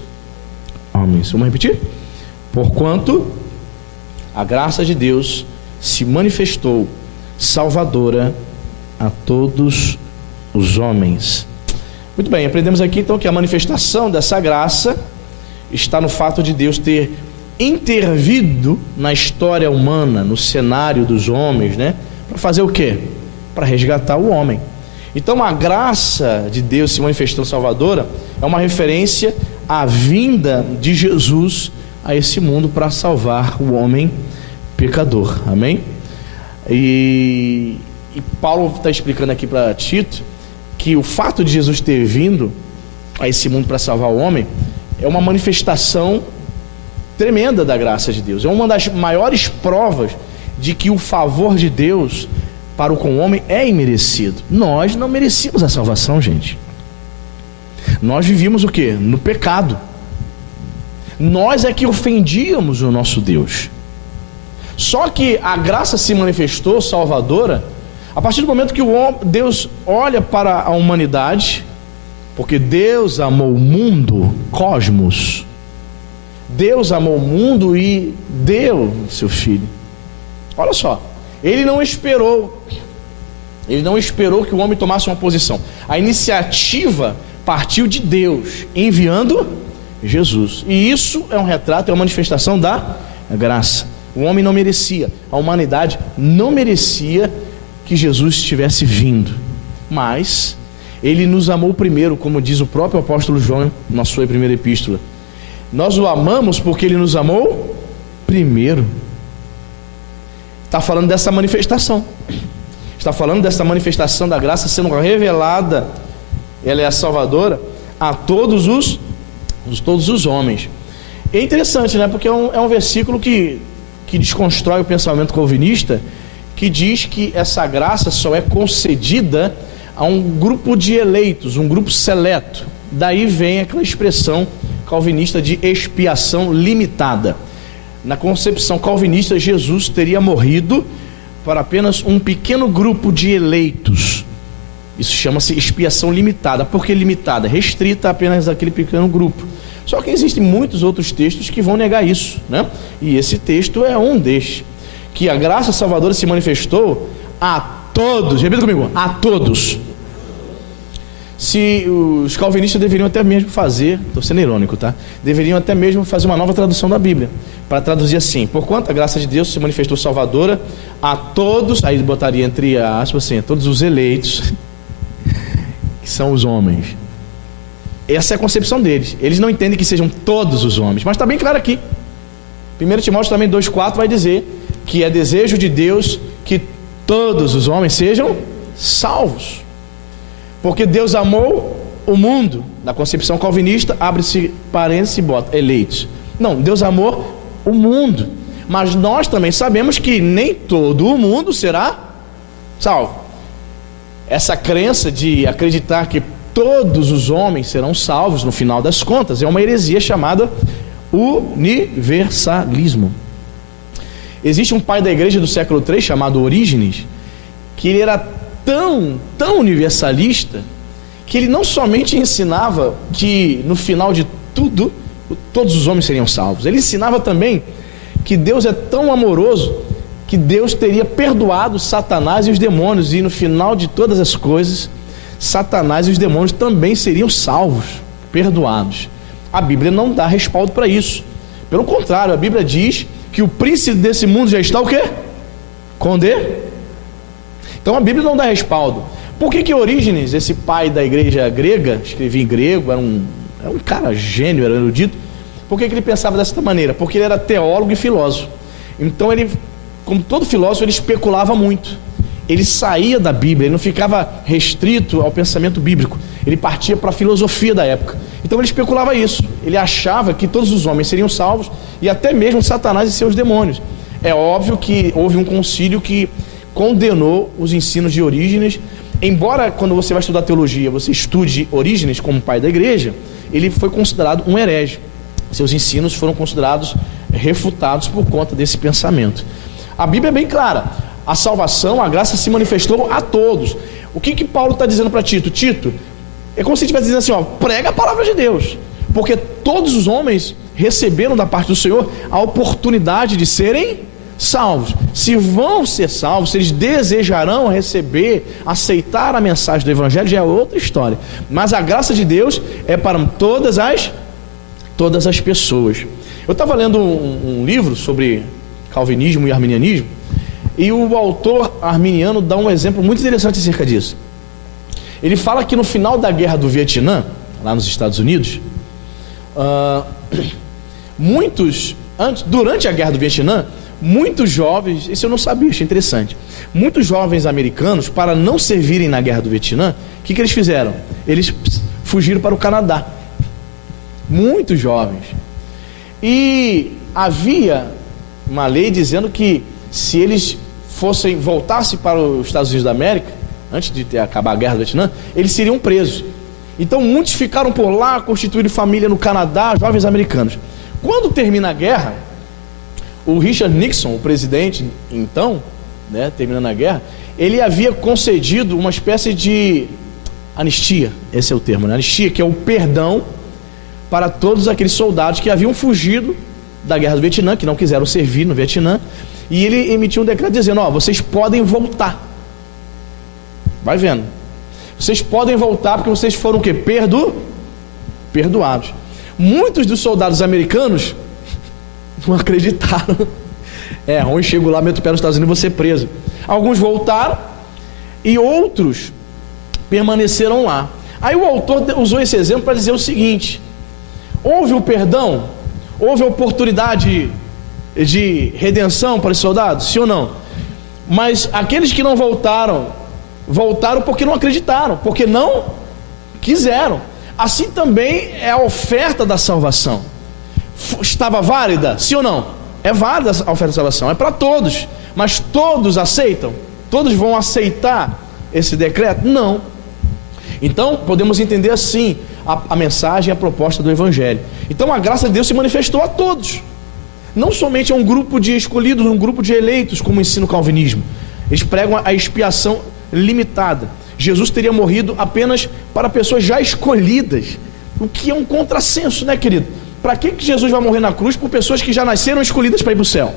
homens. Vamos repetir? Porquanto a graça de Deus se manifestou salvadora a todos os homens. Muito bem, aprendemos aqui então que a manifestação dessa graça está no fato de Deus ter intervido na história humana, no cenário dos homens, né? Para fazer o quê? Para resgatar o homem. Então a graça de Deus se manifestando salvadora é uma referência à vinda de Jesus a esse mundo para salvar o homem pecador. Amém? E Paulo está explicando aqui para Tito que o fato de Jesus ter vindo a esse mundo para salvar o homem é uma manifestação tremenda da graça de Deus. É uma das maiores provas de que o favor de Deus para o com o homem é imerecido. Nós não merecíamos a salvação, gente. Nós vivíamos o quê? No pecado. Nós é que ofendíamos o nosso Deus. Só que a graça se manifestou salvadora a partir do momento que Deus olha para a humanidade, porque Deus amou o mundo, cosmos. Deus amou o mundo e deu seu filho. Olha só, ele não esperou que o homem tomasse uma posição. A iniciativa partiu de Deus, enviando Jesus. E isso é um retrato, é uma manifestação da graça. O homem não merecia, a humanidade não merecia que Jesus estivesse vindo, mas Ele nos amou primeiro, como diz o próprio apóstolo João na sua primeira epístola. Nós o amamos porque Ele nos amou primeiro. Está falando dessa manifestação. Está falando dessa manifestação da graça sendo revelada. Ela é a salvadora a todos os homens. É interessante, né? Porque é um versículo que desconstrói o pensamento calvinista, que diz que essa graça só é concedida a um grupo de eleitos, um grupo seleto. Daí vem aquela expressão calvinista de expiação limitada. Na concepção calvinista, Jesus teria morrido para apenas um pequeno grupo de eleitos. Isso chama-se expiação limitada. Por que limitada? Restrita apenas àquele pequeno grupo. Só que existem muitos outros textos que vão negar isso, né? E esse texto é um destes. Que a graça salvadora se manifestou a todos. Repita comigo, a todos. Se os calvinistas deveriam até mesmo fazer, estou sendo irônico, tá? Deveriam até mesmo fazer uma nova tradução da Bíblia, para traduzir assim: porquanto a graça de Deus se manifestou salvadora a todos, aí botaria entre aspas assim, a todos os eleitos, que são os homens. Essa é a concepção deles. Eles não entendem que sejam todos os homens, mas está bem claro aqui. 1 Timóteo também 2,4 vai dizer que é desejo de Deus que todos os homens sejam salvos. Porque Deus amou o mundo. Na concepção calvinista, abre-se parênteses e bota eleitos. Não, Deus amou o mundo. Mas nós também sabemos que nem todo o mundo será salvo. Essa crença de acreditar que todos os homens serão salvos no final das contas é uma heresia chamada universalismo. Existe um pai da igreja do século III chamado Orígenes, que ele era tão universalista, que ele não somente ensinava que no final de tudo todos os homens seriam salvos, ele ensinava também que Deus é tão amoroso que Deus teria perdoado Satanás e os demônios, e no final de todas as coisas Satanás e os demônios também seriam salvos, perdoados. A Bíblia não dá respaldo para isso. Pelo contrário, a Bíblia diz que o príncipe desse mundo já está o quê? Condenado. Então a Bíblia não dá respaldo. Por que Orígenes, esse pai da igreja grega, escrevia em grego, era um cara gênio, era erudito, por que ele pensava dessa maneira? Porque ele era teólogo e filósofo. Então ele, como todo filósofo, ele especulava muito. Ele saía da Bíblia, ele não ficava restrito ao pensamento bíblico. Ele partia para a filosofia da época. Então ele especulava isso. Ele achava que todos os homens seriam salvos, e até mesmo Satanás e seus demônios. É óbvio que houve um concílio que condenou os ensinos de Orígenes. Embora quando você vai estudar teologia, você estude Orígenes como pai da igreja, ele foi considerado um herege. Seus ensinos foram considerados refutados por conta desse pensamento. A Bíblia é bem clara. A salvação, a graça se manifestou a todos. O que Paulo está dizendo para Tito? Tito, é como se ele estivesse dizendo assim, prega a palavra de Deus. Porque todos os homens receberam da parte do Senhor a oportunidade de serem salvos. Se vão ser salvos, se eles desejarão receber, aceitar a mensagem do Evangelho, já é outra história. Mas a graça de Deus é para todas as pessoas. Eu estava lendo um livro sobre calvinismo e arminianismo, e o autor arminiano dá um exemplo muito interessante acerca disso. Ele fala que no final da guerra do Vietnã, lá nos Estados Unidos, durante a guerra do Vietnã, muitos jovens, isso eu não sabia, achei interessante, muitos jovens americanos, para não servirem na guerra do Vietnã, o que eles fizeram? Eles fugiram para o Canadá. Muitos jovens. E havia uma lei dizendo que se eles voltassem para os Estados Unidos da América, antes de acabar a guerra do Vietnã, eles seriam presos. Então muitos ficaram por lá, constituíram família no Canadá, jovens americanos. Quando termina a guerra, o Richard Nixon, o presidente então, terminando a guerra, ele havia concedido uma espécie de anistia, esse é o termo, anistia, que é o perdão para todos aqueles soldados que haviam fugido da guerra do Vietnã, que não quiseram servir no Vietnã, e ele emitiu um decreto dizendo, vocês podem voltar. Vai vendo. Vocês podem voltar porque vocês foram o quê? Perdoados. Muitos dos soldados americanos não acreditaram. Ruim, chego lá, meto o pé nos Estados Unidos e vou ser preso. Alguns voltaram, e outros permaneceram lá. Aí o autor usou esse exemplo para dizer o seguinte: houve o perdão, houve a oportunidade de redenção para os soldados, sim ou não? Mas aqueles que não voltaram porque não acreditaram, porque não quiseram. Assim também é a oferta da salvação. Estava válida, sim ou não? É válida a oferta da salvação, é para todos, mas todos aceitam? Todos vão aceitar esse decreto? Não. Então podemos entender assim a mensagem e a proposta do Evangelho. Então a graça de Deus se manifestou a todos, não somente a um grupo de escolhidos, um grupo de eleitos, como ensina o calvinismo. Eles pregam a expiação limitada. Jesus teria morrido apenas para pessoas já escolhidas, o que é um contrassenso, né, querido? Para que Jesus vai morrer na cruz por pessoas que já nasceram escolhidas para ir para o céu?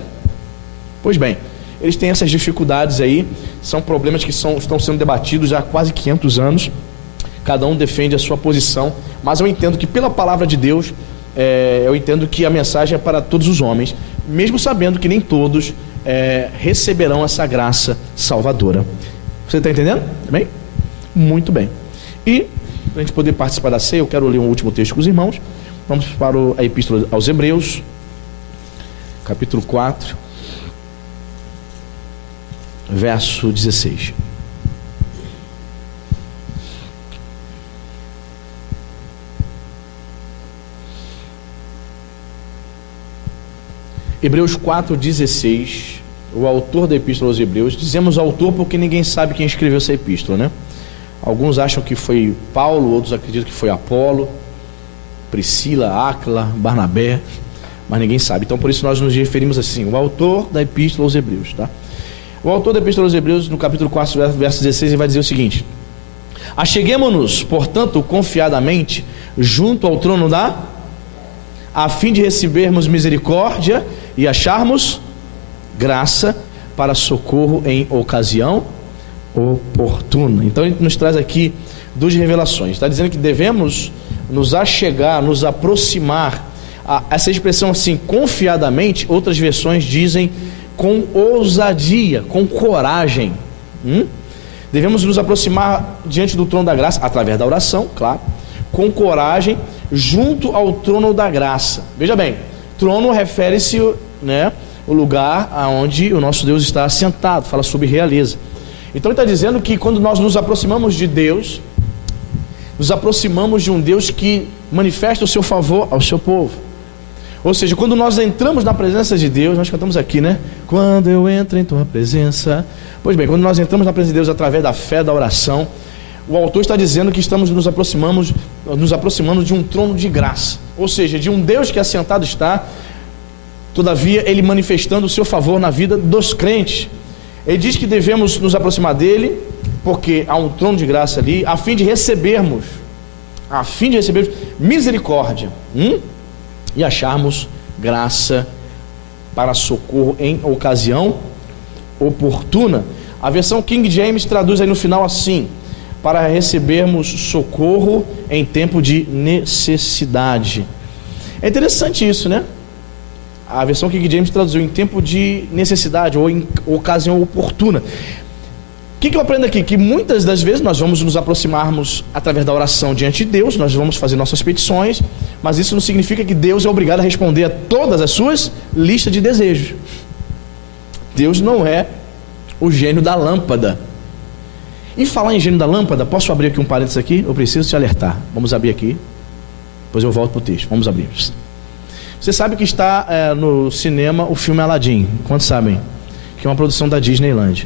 Pois bem, eles têm essas dificuldades aí, são problemas que estão sendo debatidos há quase 500 anos, cada um defende a sua posição, mas eu entendo que pela palavra de Deus, eu entendo que a mensagem é para todos os homens, mesmo sabendo que nem todos receberão essa graça salvadora. Você está entendendo? Bem? Muito bem. E para a gente poder participar da ceia, eu quero ler um último texto com os irmãos. Vamos para a Epístola aos Hebreus, capítulo 4, verso 16. Hebreus 4,16, o autor da Epístola aos Hebreus, dizemos autor porque ninguém sabe quem escreveu essa epístola, né? Alguns acham que foi Paulo, outros acreditam que foi Apolo, Priscila, Áquila, Barnabé, mas ninguém sabe. Então por isso nós nos referimos assim, o autor da Epístola aos Hebreus, tá? O autor da Epístola aos Hebreus, no capítulo 4, verso 16, ele vai dizer o seguinte: acheguemo-nos, portanto, confiadamente, junto ao trono a fim de recebermos misericórdia e acharmos graça para socorro em ocasião oportuna. Então ele nos traz aqui duas revelações. Está dizendo que devemos nos achegar, nos aproximar. Essa expressão assim, confiadamente, outras versões dizem com ousadia, com coragem. Devemos nos aproximar diante do trono da graça, através da oração, claro, com coragem, junto ao trono da graça. Veja bem, trono refere-se, né, o lugar aonde o nosso Deus está assentado, fala sobre realeza. Então ele está dizendo que quando nós nos aproximamos de Deus, nos aproximamos de um Deus que manifesta o seu favor ao seu povo. Ou seja, quando nós entramos na presença de Deus, nós cantamos aqui, né? Quando eu entro em tua presença. Pois bem, quando nós entramos na presença de Deus através da fé, da oração, o autor está dizendo que estamos nos aproximando de um trono de graça. Ou seja, de um Deus que assentado está, todavia ele manifestando o seu favor na vida dos crentes. Ele diz que devemos nos aproximar dele, porque há um trono de graça ali, a fim de recebermos misericórdia, e acharmos graça para socorro em ocasião oportuna. A versão King James traduz aí no final assim: para recebermos socorro em tempo de necessidade. É interessante isso, né? A versão King James traduziu em tempo de necessidade ou em ocasião oportuna. O que eu aprendo aqui? Que muitas das vezes nós vamos nos aproximarmos através da oração diante de Deus, nós vamos fazer nossas petições, mas isso não significa que Deus é obrigado a responder a todas as suas listas de desejos. Deus não é o gênio da lâmpada. E falar em gênio da lâmpada, posso abrir aqui um parênteses aqui? Eu preciso te alertar. Vamos abrir aqui, depois eu volto para o texto. Vamos abrir. Você sabe que está no cinema o filme Aladdin, quantos sabem? Que é uma produção da Disneyland.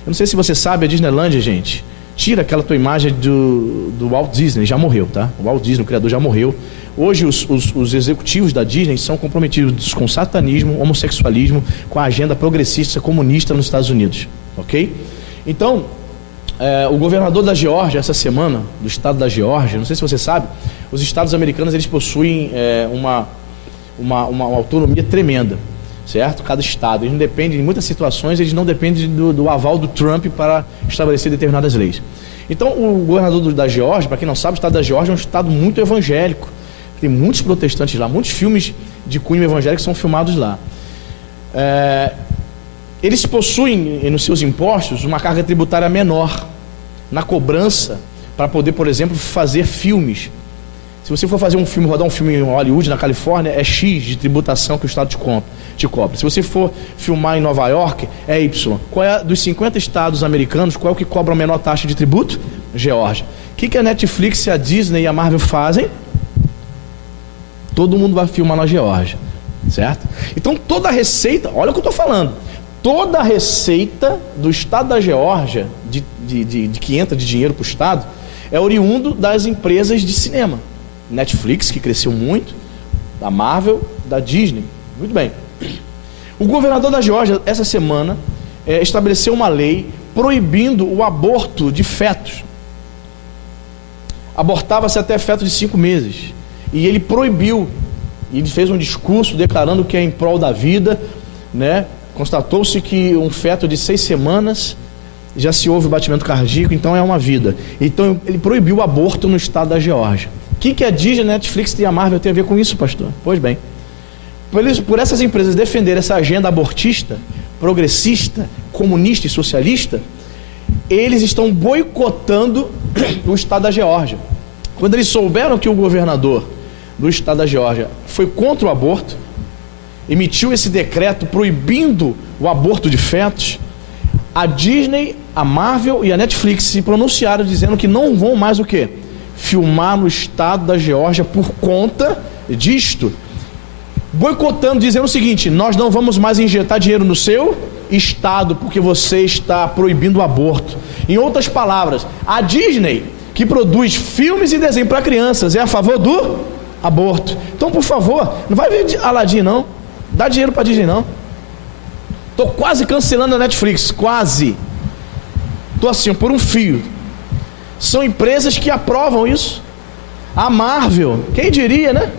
Eu não sei se você sabe, a Disneyland, gente, tira aquela tua imagem do Walt Disney, já morreu, tá? O Walt Disney, o criador, já morreu. Hoje os executivos da Disney são comprometidos com satanismo, homossexualismo, com a agenda progressista comunista nos Estados Unidos, ok? Então, o governador da Geórgia, essa semana, do estado da Geórgia, não sei se você sabe, os estados americanos, eles possuem uma autonomia tremenda, certo? Cada estado, eles não dependem, em muitas situações, eles não dependem do aval do Trump para estabelecer determinadas leis. Então, o governador da Geórgia, para quem não sabe, o estado da Geórgia é um estado muito evangélico, tem muitos protestantes lá, muitos filmes de cunho evangélico são filmados lá. Eles possuem nos seus impostos uma carga tributária menor na cobrança para poder, por exemplo, fazer filmes. Se você for fazer um filme, rodar um filme em Hollywood, na Califórnia, é X de tributação que o Estado te cobra. Se você for filmar em Nova York, é Y. Qual é, dos 50 estados americanos, qual é o que cobra a menor taxa de tributo? Geórgia. O que a Netflix, a Disney e a Marvel fazem? Todo mundo vai filmar na Geórgia, certo? Então toda a receita, olha o que eu estou falando, toda a receita do Estado da Geórgia, que entra de dinheiro para o Estado, é oriundo das empresas de cinema. Netflix, que cresceu muito, da Marvel, da Disney. Muito bem. O governador da Geórgia, essa semana, estabeleceu uma lei proibindo o aborto de fetos. Abortava-se até feto de 5 meses. E ele proibiu. Ele fez um discurso declarando que é em prol da vida, né? Constatou-se que um feto de 6 semanas já se ouve batimento cardíaco, então é uma vida. Então ele proibiu o aborto no estado da Geórgia. O que a Disney, a Netflix e a Marvel tem a ver com isso, pastor? Pois bem, por essas empresas defenderem essa agenda abortista, progressista, comunista e socialista, eles estão boicotando o estado da Geórgia. Quando eles souberam que o governador do estado da Geórgia foi contra o aborto, emitiu esse decreto proibindo o aborto de fetos, a Disney, a Marvel e a Netflix se pronunciaram dizendo que não vão mais o quê? Filmar no estado da Geórgia por conta disto, boicotando, dizendo o seguinte: nós não vamos mais injetar dinheiro no seu estado porque você está proibindo o aborto. Em outras palavras, a Disney, que produz filmes e desenhos para crianças, é a favor do aborto. Então, por favor, não vai ver Aladdin não, dá dinheiro para a Disney não. Estou quase cancelando a Netflix, quase. Estou assim, por um fio. São empresas que aprovam isso. A Marvel, quem diria, né?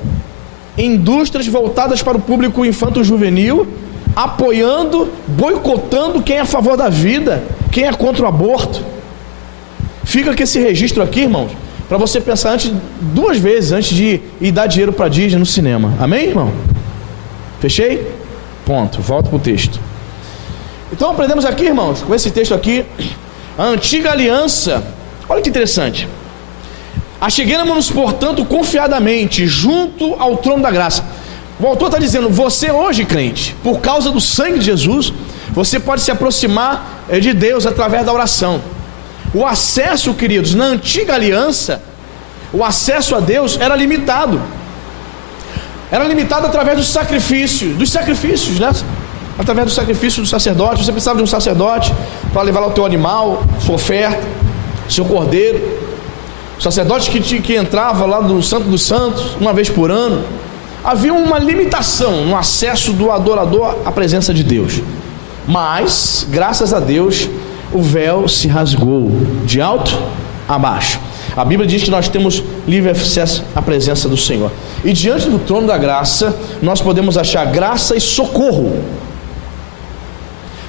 Indústrias voltadas para o público infanto-juvenil, apoiando, boicotando quem é a favor da vida, quem é contra o aborto. Fica com esse registro aqui, irmãos, para você pensar duas vezes antes de ir dar dinheiro para a Disney no cinema. Amém, irmão? Fechei? Ponto. Volto para o texto. Então aprendemos aqui, irmãos, com esse texto aqui, a antiga aliança. Olha que interessante. Acheguemos-nos, portanto, confiadamente junto ao trono da graça. O autor está dizendo: você hoje, crente, por causa do sangue de Jesus, você pode se aproximar de Deus através da oração. O acesso, queridos, na antiga aliança, o acesso a Deus era limitado. Era limitado através dos sacrifícios, né? Através do sacrifício do sacerdote. Você precisava de um sacerdote para levar lá o teu animal, sua oferta, seu cordeiro. O sacerdote que entrava lá no Santo dos Santos uma vez por ano. Havia uma limitação no acesso do adorador à presença de Deus. Mas, graças a Deus, o véu se rasgou de alto a baixo. A Bíblia diz que nós temos livre acesso à presença do Senhor. E diante do trono da graça, nós podemos achar graça e socorro.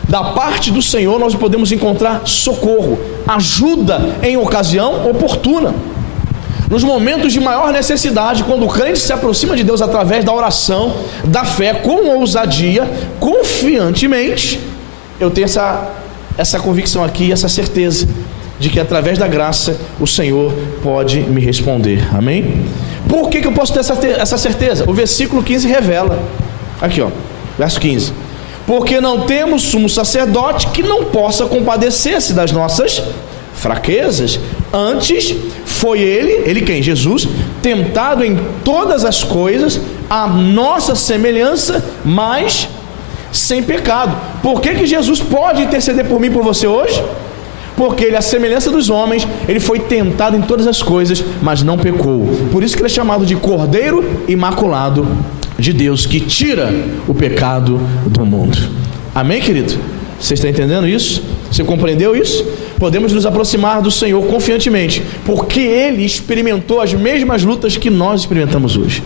Da parte do Senhor nós podemos encontrar socorro, ajuda em ocasião oportuna. Nos momentos de maior necessidade, quando o crente se aproxima de Deus através da oração, da fé, com ousadia, confiantemente, eu tenho essa convicção aqui, essa certeza de que através da graça o Senhor pode me responder. Amém? Por que eu posso ter essa certeza? O versículo 15 revela. Aqui, ó, verso 15. Porque não temos sumo sacerdote que não possa compadecer-se das nossas fraquezas. Antes foi ele quem? Jesus, tentado em todas as coisas, a nossa semelhança, mas sem pecado. Por que Jesus pode interceder por mim e por você hoje? Porque ele, a semelhança dos homens, ele foi tentado em todas as coisas, mas não pecou. Por isso que ele é chamado de Cordeiro Imaculado de Deus, que tira o pecado do mundo. Amém, querido? Você está entendendo isso? Você compreendeu isso? Podemos nos aproximar do Senhor confiantemente, porque ele experimentou as mesmas lutas que nós experimentamos hoje.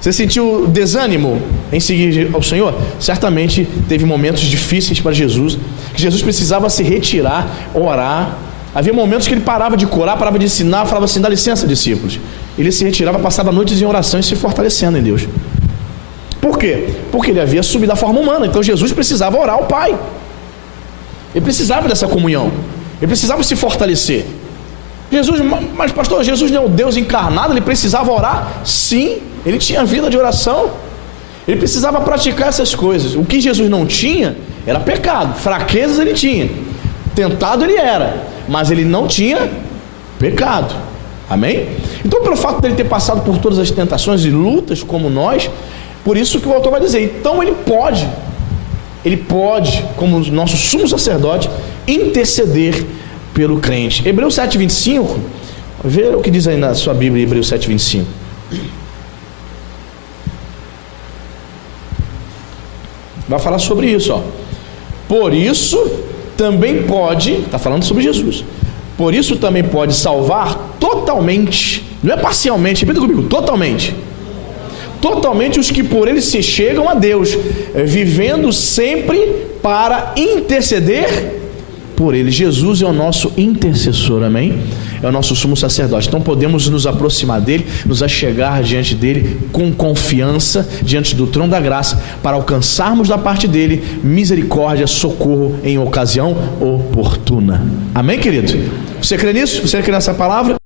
Você sentiu desânimo em seguir ao Senhor? Certamente teve momentos difíceis para Jesus, que Jesus precisava se retirar, orar. Havia momentos que ele parava de curar, parava de ensinar, falava assim: dá licença, discípulos. Ele se retirava, passava noites em oração e se fortalecendo em Deus. Por quê? Porque ele havia subido à forma humana. Então Jesus precisava orar ao Pai. Ele precisava dessa comunhão. Ele precisava se fortalecer. Jesus, mas pastor, Jesus não é o Deus encarnado, ele precisava orar? Sim, ele tinha vida de oração. Ele precisava praticar essas coisas. O que Jesus não tinha era pecado. Fraquezas ele tinha. Tentado ele era, mas ele não tinha pecado. Amém? Então, pelo fato dele ter passado por todas as tentações e lutas como nós, por isso que o autor vai dizer, então ele pode, como nosso sumo sacerdote, interceder pelo crente. Hebreus 7:25, vê o que diz aí na sua Bíblia, Hebreus 7:25. Vai falar sobre isso, ó. Por isso também pode, está falando sobre Jesus. Por isso também pode salvar totalmente, não é parcialmente, repita comigo, totalmente os que por ele se chegam a Deus, vivendo sempre para interceder por ele. Jesus é o nosso intercessor, amém? É o nosso sumo sacerdote. Então podemos nos aproximar dele, nos achegar diante dele com confiança, diante do trono da graça, para alcançarmos da parte dele misericórdia, socorro em ocasião oportuna. Amém, querido? Você crê nisso? Você crê nessa palavra?